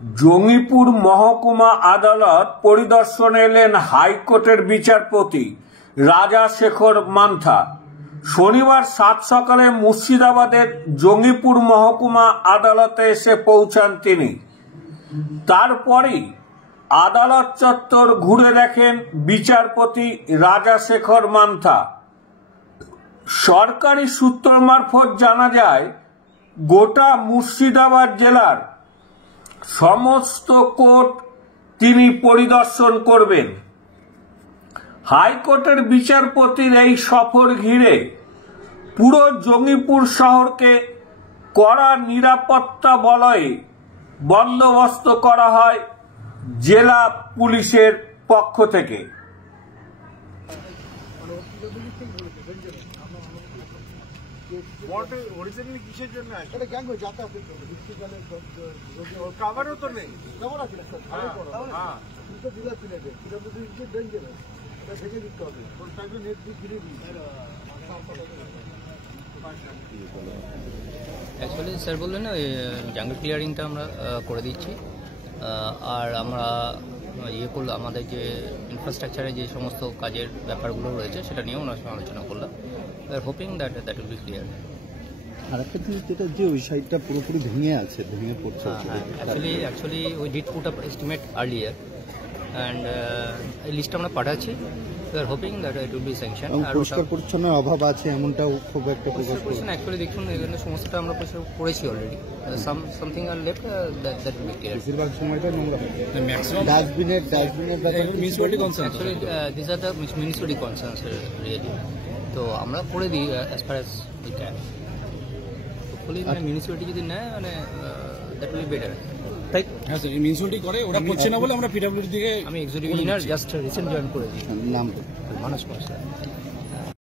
জঙ্গিপুর মহকুমা আদালত পরিদর্শনে এলেন হাইকোর্টের বিচারপতি রাজাশেখর মান্থা। শনিবার 7 সকালে মুর্শিদাবাদের জঙ্গিপুর মহকুমা আদালতে এসে পৌঁছান তিনি। তারপরেই আদালত চত্বর ঘুরে দেখেন বিচারপতি রাজাশেখর মান্থা। সরকারি সূত্র মারফত জানা যায়, গোটা মুর্শিদাবাদ জেলার সমস্ত কোর্ট তিনি পরিদর্শন করবেন। হাইকোর্টের বিচারপতির এই সফর ঘিরে পুরো জঙ্গিপুর শহরকে কড়া নিরাপত্তা বলয়ে বন্দোবস্ত করা হয় জেলা পুলিশের পক্ষ থেকে। অ্যাকচুয়ালি স্যার বললেন ওই জাঙ্গল ক্লিয়ারিংটা আমরা করে দিচ্ছি, আর আমরা করলাম আমাদের যে ইনফ্রাস্ট্রাকচারে যে সমস্ত কাজের ব্যাপারগুলো রয়েছে সেটা নিয়েও ওনার সঙ্গে আলোচনা করলাম। We are hoping that will be clear. আর একটা জিনিস যেটা যে ওই সাইডটা পুরোপুরি ভেঙে পড়ছে। Actually we did put up estimate earlier and এই লিস্টটা আমরা পাঠাচ্ছি। We are hoping that it will be sanction. আর পরিষ্কার পরিচ্ছন্নের অভাব আছে এমনটাও খুব একটা প্রকাশ করছে না। অ্যাকচুয়ালি দেখুন, এখানে সমস্তটা আমরা করেছি already. Something are left that will be clear. বেশিরভাগ সময়টা নোংরা ম্যাক্সিমাম ডাস্টবিনের municipality concern. Actually this are the municipality concerns really. তো আমরা করে দিই as far as we can. Hopefully municipality যদি নেয় মানে দ্যাট উইল বি বেটার। তাই হ্যাঁ স্যার, মিউনিসিপ্যালিটি করে, ওরা করছে না বলে আমরা পিডব্লিউডি থেকে। আমি executive engineer just recent join করেছি। নাম মানস কুমার স্যার।